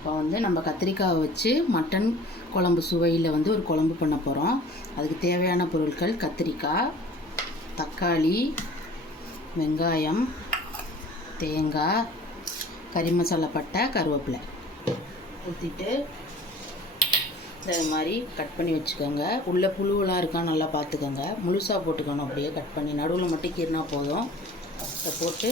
இப்போ வந்து நம்ம கத்திரிக்காயை வச்சு மட்டன் குழம்பு சுவையில் வந்து ஒரு குழம்பு பண்ண போகிறோம். அதுக்கு தேவையான பொருட்கள் கத்திரிக்காய், தக்காளி, வெங்காயம், தேங்காய், கறி மசாலா பட்டை, கருவேப்பிலை ஊற்றிட்டு இந்த மாதிரி கட் பண்ணி வச்சுக்கோங்க. உள்ளே புழுவெலாம் இருக்கா நல்லா பார்த்துக்கோங்க. முழுசாக போட்டுக்கணும், அப்படியே கட் பண்ணி நடுவில் மட்டும் கீறினா போதும். இதை போட்டு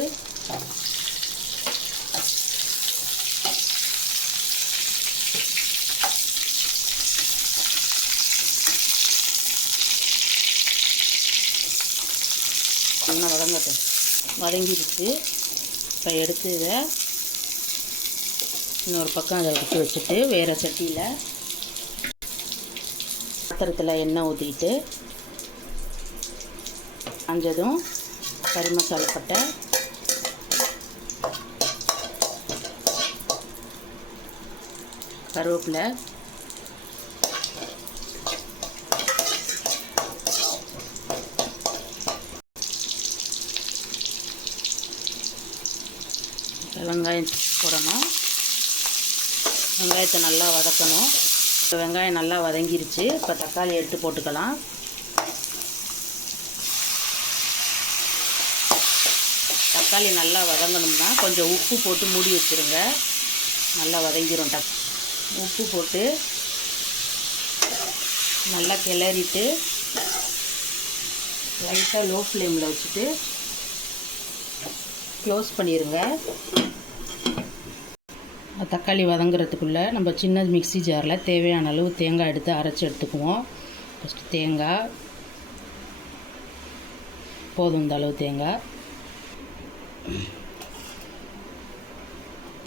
நல்லா வதங்கட்டும். வதங்கிடுச்சு. இப்போ எடுத்து இதை இன்னொரு பக்கம் அதை எடுத்து வச்சுட்டு வேறு சட்டியில் பாத்திரத்தில் எண்ணெய் ஊற்றிட்டு அஞ்சதும் கறி மசாலா பட்டை, கருவேப்பிலை, வெங்காயம் போடணும். வெங்காயத்தை நல்லா வதக்கணும். இப்போ வெங்காயம் நல்லா வதங்கிருச்சு. இப்போ தக்காளி எடுத்து போட்டுக்கலாம். தக்காளி நல்லா வதங்கணும்னா கொஞ்சம் உப்பு போட்டு மூடி வச்சுருங்க. நல்லா வதங்கிடும். உப்பு போட்டு நல்லா கிளறிட்டு லைட்டாக லோ ஃப்ளேமில் வச்சுட்டு க்ளோஸ் பண்ணிடுங்க. தக்காளி வதங்குறதுக்குள்ளே நம்ம சின்ன மிக்ஸி ஜாரில் தேவையான அளவு தேங்காய் எடுத்து அரைச்சி எடுத்துக்குவோம். ஃபஸ்ட்டு தேங்காய் போதும், இந்த அளவு தேங்காய்.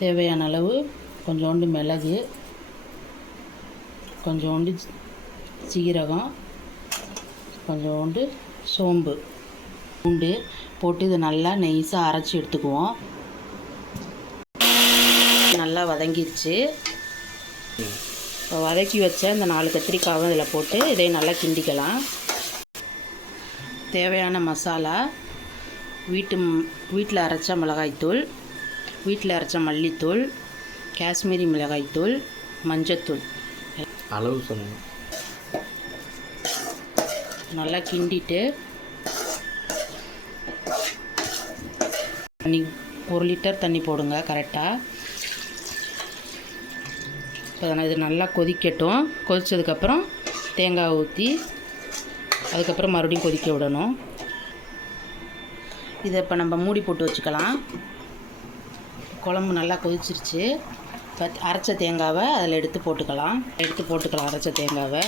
தேவையான அளவு கொஞ்சோண்டு மிளகு, கொஞ்சோண்டு சீரகம், கொஞ்சோண்டு சோம்பு, பூண்டு போட்டு இதை நல்லா நைஸாக அரைச்சி எடுத்துக்குவோம். நல்லா வதங்கிடுச்சு. இப்போ வதக்கி வச்ச இந்த 4 கத்திரிக்காவும் இதில் போட்டு இதை நல்லா கிண்டிக்கலாம். தேவையான மசாலா வீட்டில் அரைச்ச மிளகாய்த்தூள், வீட்டில் அரைச்ச மல்லித்தூள், காஷ்மீரி மிளகாய்த்தூள், மஞ்சத்தூள் அளவு சொல்லுங்கள். நல்லா கிண்டிட்டு தண்ணி 1 லிட்டர் தண்ணி போடுங்க கரெக்டாக. இப்போ இது நல்லா கொதிக்கட்டும். கொதித்ததுக்கப்புறம் தேங்காய் ஊற்றி அதுக்கப்புறம் மறுபடியும் கொதிக்க விடணும். இதை இப்போ நம்ம மூடி போட்டு வச்சுக்கலாம். குழம்பு நல்லா கொதிச்சிருச்சு. இப்போ அரைச்ச தேங்காவை அதில் எடுத்து போட்டுக்கலாம். அரைச்ச தேங்காவை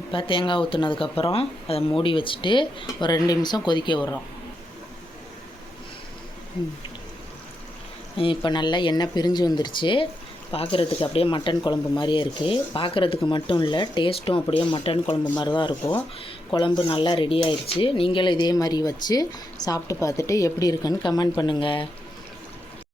இப்போ தேங்காய் ஊற்றுனதுக்கப்புறம் அதை மூடி வச்சுட்டு ஒரு 2 நிமிஷம் கொதிக்க விட்றோம். இப்போ நல்லா எண்ணெய் பிரிஞ்சு வந்துருச்சு. பார்க்குறதுக்கு அப்படியே மட்டன் குழம்பு மாதிரியே இருக்குது. பார்க்குறதுக்கு மட்டும் இல்லை, டேஸ்ட்டும் அப்படியே மட்டன் குழம்பு மாதிரி தான் இருக்கும். குழம்பு நல்லா ரெடி ஆயிடுச்சு. நீங்களும் இதே மாதிரி வச்சு சாப்பிட்டு பார்த்துட்டு எப்படி இருக்குன்னு கமெண்ட் பண்ணுங்கள்.